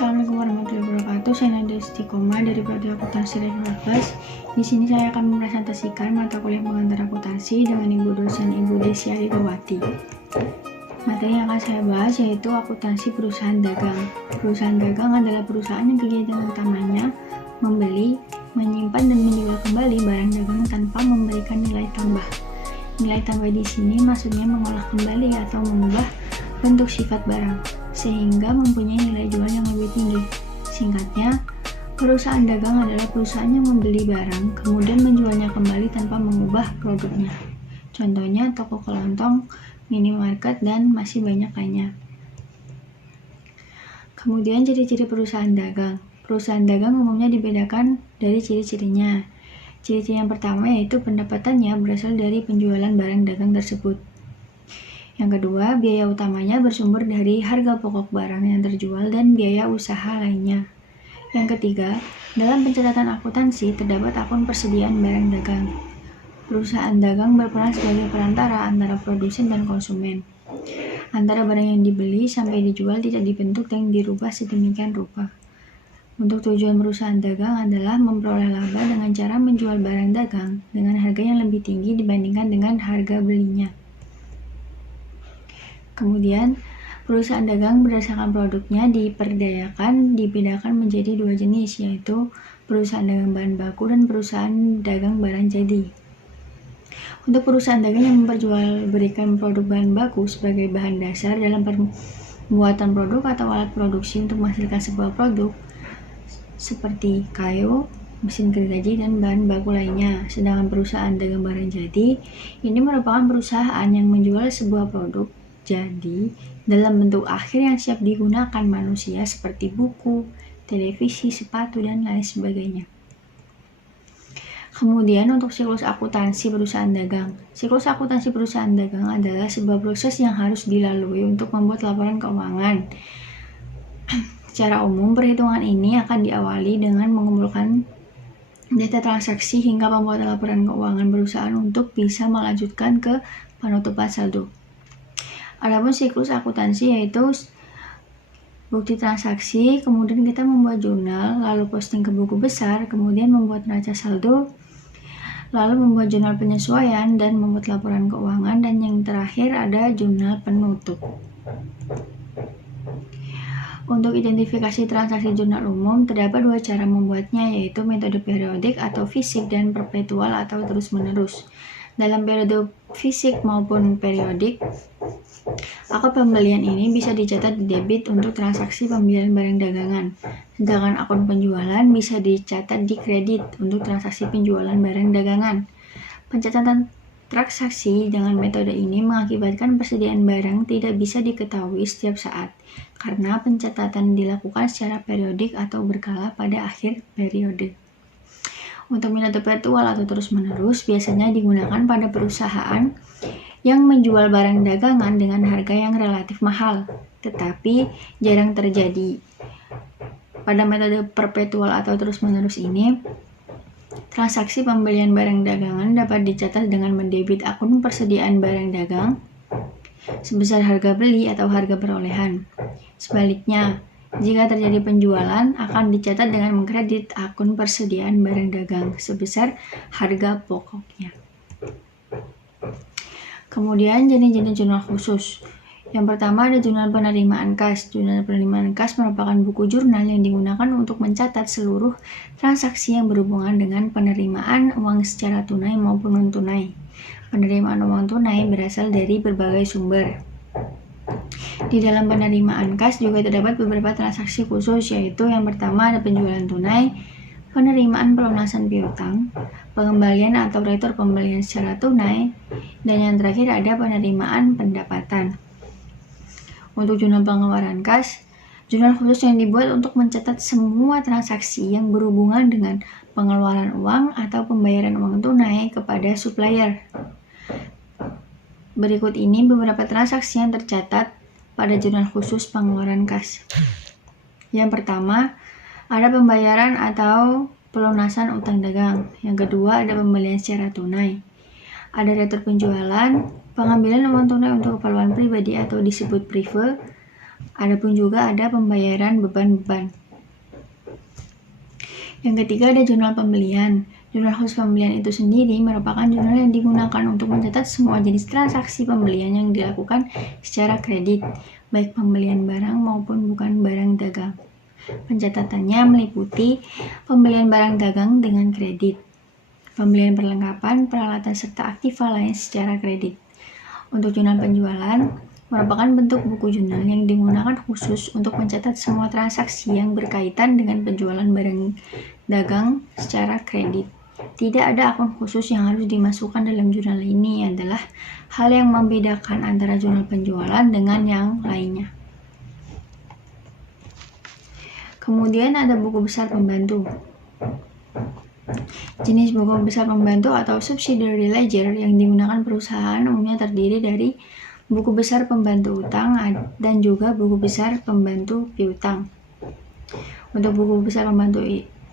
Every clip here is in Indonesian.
Assalamualaikum warahmatullahi wabarakatuh. Saya Nada Istiqomah dari Prodi Akuntansi Regional Plus. Di sini saya akan mempresentasikan mata kuliah pengantar akuntansi dengan Ibu dosen Ibu Desya Igawati. Materi yang akan saya bahas yaitu akuntansi perusahaan dagang. Perusahaan dagang adalah perusahaan yang kegiatan utamanya membeli, menyimpan dan menjual kembali barang dagang tanpa memberikan nilai tambah. Nilai tambah di sini maksudnya mengolah kembali atau mengubah bentuk sifat barang sehingga mempunyai nilai jual yang lebih tinggi. Singkatnya, perusahaan dagang adalah perusahaan yang membeli barang kemudian menjualnya kembali tanpa mengubah produknya. Contohnya toko kelontong, minimarket, dan masih banyak lainnya. Kemudian ciri-ciri perusahaan dagang. Perusahaan dagang umumnya dibedakan dari ciri-cirinya. Ciri-ciri yang pertama yaitu pendapatannya berasal dari penjualan barang dagang tersebut. Yang kedua, biaya utamanya bersumber dari harga pokok barang yang terjual dan biaya usaha lainnya. Yang ketiga, dalam pencatatan akuntansi terdapat akun persediaan barang dagang. Perusahaan dagang berperan sebagai perantara antara produsen dan konsumen. Antara barang yang dibeli sampai dijual tidak dibentuk dan dirubah sedemikian rupa. Untuk tujuan perusahaan dagang adalah memperoleh laba dengan cara menjual barang dagang dengan harga yang lebih tinggi dibandingkan dengan harga belinya. Kemudian, perusahaan dagang berdasarkan produknya dibedakan menjadi dua jenis, yaitu perusahaan dagang bahan baku dan perusahaan dagang barang jadi. Untuk perusahaan dagang yang memperjualbelikan produk bahan baku sebagai bahan dasar dalam pembuatan produk atau alat produksi untuk menghasilkan sebuah produk, seperti kayu, mesin gergaji, dan bahan baku lainnya. Sedangkan perusahaan dagang barang jadi, ini merupakan perusahaan yang menjual sebuah produk jadi dalam bentuk akhir yang siap digunakan manusia seperti buku, televisi, sepatu, dan lain sebagainya. Kemudian untuk siklus akuntansi perusahaan dagang. Siklus akuntansi perusahaan dagang adalah sebuah proses yang harus dilalui untuk membuat laporan keuangan. Secara umum, perhitungan ini akan diawali dengan mengumpulkan data transaksi hingga pembuatan laporan keuangan perusahaan untuk bisa melanjutkan ke penutupan saldo. Adapun siklus akuntansi yaitu bukti transaksi, kemudian kita membuat jurnal, lalu posting ke buku besar, kemudian membuat neraca saldo, lalu membuat jurnal penyesuaian dan membuat laporan keuangan, dan yang terakhir ada jurnal penutup. Untuk identifikasi transaksi jurnal umum, terdapat dua cara membuatnya, yaitu metode periodik atau fisik dan perpetual atau terus-menerus. Dalam periode fisik maupun periodik, akun pembelian ini bisa dicatat di debit untuk transaksi pembelian barang dagangan, sedangkan akun penjualan bisa dicatat di kredit untuk transaksi penjualan barang dagangan. Pencatatan transaksi dengan metode ini mengakibatkan persediaan barang tidak bisa diketahui setiap saat, karena pencatatan dilakukan secara periodik atau berkala pada akhir periode. Untuk metode perpetual atau terus-menerus biasanya digunakan pada perusahaan yang menjual barang dagangan dengan harga yang relatif mahal, tetapi jarang terjadi. Pada metode perpetual atau terus-menerus ini, transaksi pembelian barang dagangan dapat dicatat dengan mendebit akun persediaan barang dagang sebesar harga beli atau harga perolehan. Sebaliknya, jika terjadi penjualan, akan dicatat dengan mengkredit akun persediaan barang dagang sebesar harga pokoknya. Kemudian jenis-jenis jurnal khusus. Yang pertama ada jurnal penerimaan kas. Jurnal penerimaan kas merupakan buku jurnal yang digunakan untuk mencatat seluruh transaksi yang berhubungan dengan penerimaan uang secara tunai maupun non-tunai. Penerimaan uang tunai berasal dari berbagai sumber. Di dalam penerimaan kas juga terdapat beberapa transaksi khusus, yaitu yang pertama ada penjualan tunai, penerimaan pelunasan piutang, pengembalian atau retur pembelian secara tunai, dan yang terakhir ada penerimaan pendapatan. Untuk jurnal pengeluaran kas, jurnal khusus yang dibuat untuk mencatat semua transaksi yang berhubungan dengan pengeluaran uang atau pembayaran uang tunai kepada supplier. Berikut ini beberapa transaksi yang tercatat pada jurnal khusus pengeluaran kas. Yang pertama, ada pembayaran atau pelunasan utang dagang. Yang kedua, ada pembelian secara tunai. Ada retur penjualan, pengambilan uang tunai untuk keperluan pribadi atau disebut prive, Adapun juga ada pembayaran beban-beban. Yang ketiga ada jurnal pembelian. Jurnal khusus pembelian itu sendiri merupakan jurnal yang digunakan untuk mencatat semua jenis transaksi pembelian yang dilakukan secara kredit, baik pembelian barang maupun bukan barang dagang. Pencatatannya meliputi pembelian barang dagang dengan kredit, pembelian perlengkapan, peralatan, serta aktiva lain secara kredit. Untuk jurnal penjualan, merupakan bentuk buku jurnal yang digunakan khusus untuk mencatat semua transaksi yang berkaitan dengan penjualan barang dagang secara kredit. Tidak ada akun khusus yang harus dimasukkan dalam jurnal ini adalah hal yang membedakan antara jurnal penjualan dengan yang lainnya. Kemudian ada buku besar pembantu. Jenis buku besar pembantu atau subsidiary ledger yang digunakan perusahaan umumnya terdiri dari buku besar pembantu utang dan juga buku besar pembantu piutang. Untuk buku besar pembantu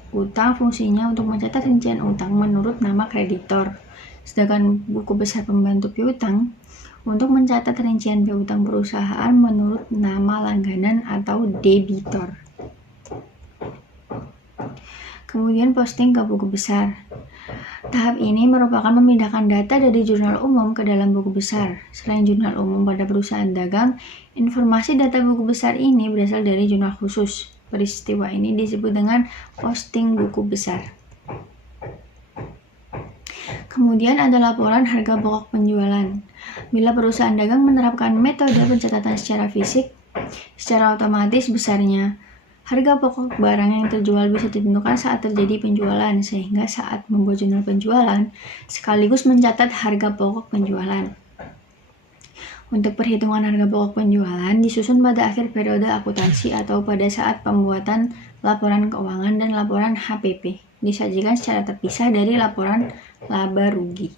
utang fungsinya untuk mencatat rincian utang menurut nama kreditor. Sedangkan buku besar pembantu piutang untuk mencatat rincian piutang perusahaan menurut nama langganan atau debitor. Kemudian posting ke buku besar. Tahap ini merupakan memindahkan data dari jurnal umum ke dalam buku besar. Selain jurnal umum pada perusahaan dagang, informasi data buku besar ini berasal dari jurnal khusus. Peristiwa ini disebut dengan posting buku besar. Kemudian ada laporan harga pokok penjualan. Bila perusahaan dagang menerapkan metode pencatatan secara fisik, secara otomatis besarnya harga pokok barang yang terjual bisa ditentukan saat terjadi penjualan, sehingga saat membuat jurnal penjualan sekaligus mencatat harga pokok penjualan. Untuk perhitungan harga pokok penjualan disusun pada akhir periode akuntansi atau pada saat pembuatan laporan keuangan dan laporan HPP. Disajikan secara terpisah dari laporan laba rugi.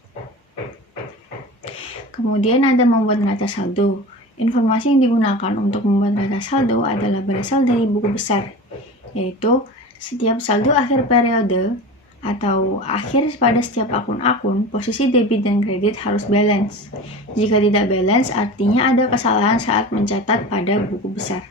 Kemudian ada membuat neraca saldo. Informasi yang digunakan untuk membuat neraca saldo adalah berasal dari buku besar, yaitu setiap saldo akhir periode atau akhir pada setiap akun-akun, posisi debit dan kredit harus balance. Jika tidak balance, artinya ada kesalahan saat mencatat pada buku besar.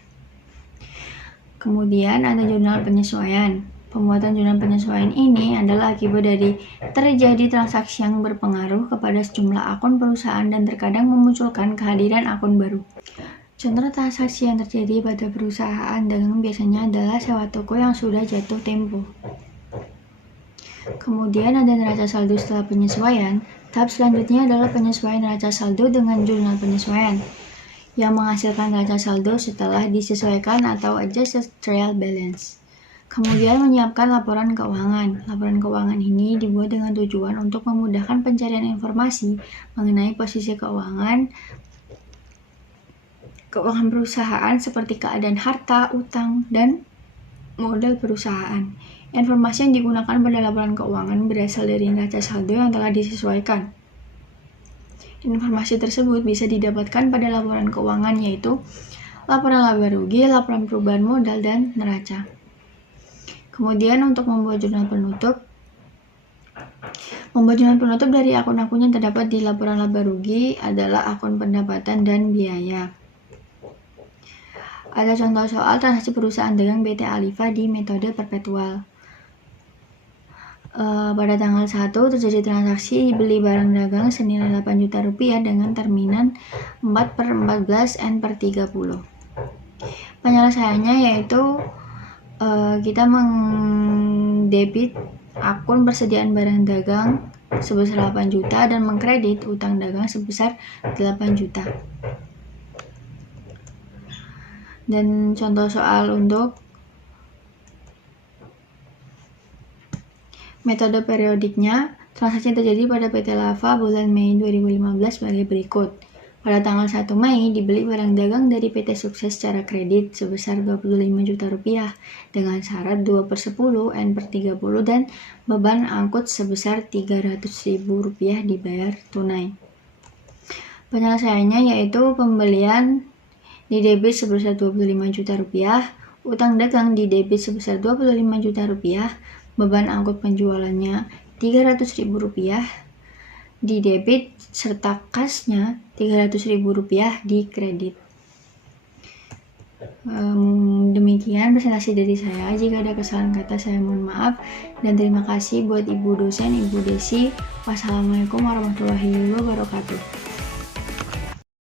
Kemudian ada jurnal penyesuaian. Pembuatan jurnal penyesuaian ini adalah akibat dari terjadi transaksi yang berpengaruh kepada sejumlah akun perusahaan dan terkadang memunculkan kehadiran akun baru. Contoh transaksi yang terjadi pada perusahaan dagang biasanya adalah sewa toko yang sudah jatuh tempo. Kemudian ada neraca saldo setelah penyesuaian. Tahap selanjutnya adalah penyesuaian neraca saldo dengan jurnal penyesuaian yang menghasilkan neraca saldo setelah disesuaikan atau adjusted trial balance. Kemudian menyiapkan laporan keuangan. Laporan keuangan ini dibuat dengan tujuan untuk memudahkan pencarian informasi mengenai posisi keuangan perusahaan seperti keadaan harta, utang, dan modal perusahaan. Informasi yang digunakan pada laporan keuangan berasal dari neraca saldo yang telah disesuaikan. Informasi tersebut bisa didapatkan pada laporan keuangan, yaitu laporan laba rugi, laporan perubahan modal, dan neraca. Kemudian untuk membuat jurnal penutup. Membuat jurnal penutup dari akun-akun yang terdapat di laporan laba rugi adalah akun pendapatan dan biaya. Ada contoh soal transaksi perusahaan dagang BT Alifa di metode perpetual. Pada tanggal 1 terjadi transaksi beli barang dagang senilai 8 juta rupiah dengan terminan 4/14 N/30. Penyelesaiannya yaitu kita mendebit akun persediaan barang dagang sebesar 8 juta dan mengkredit utang dagang sebesar 8 juta. Dan contoh soal untuk metode periodiknya, transaksi terjadi pada PT Lava bulan Mei 2015 sebagai berikut. Pada tanggal 1 Mei dibeli barang dagang dari PT Sukses secara kredit sebesar 25 juta rupiah dengan syarat 2/10 N/30 dan beban angkut sebesar 300.000 rupiah dibayar tunai. Penyelesaiannya yaitu pembelian di debit sebesar 25 juta rupiah, utang dagang di debit sebesar 25 juta rupiah, beban angkut penjualannya 300.000 rupiah di debit serta kasnya 300.000 rupiah di kredit. Demikian presentasi dari saya. Jika ada kesalahan kata saya mohon maaf, dan terima kasih buat Ibu dosen, Ibu Desi. Wassalamualaikum warahmatullahi wabarakatuh.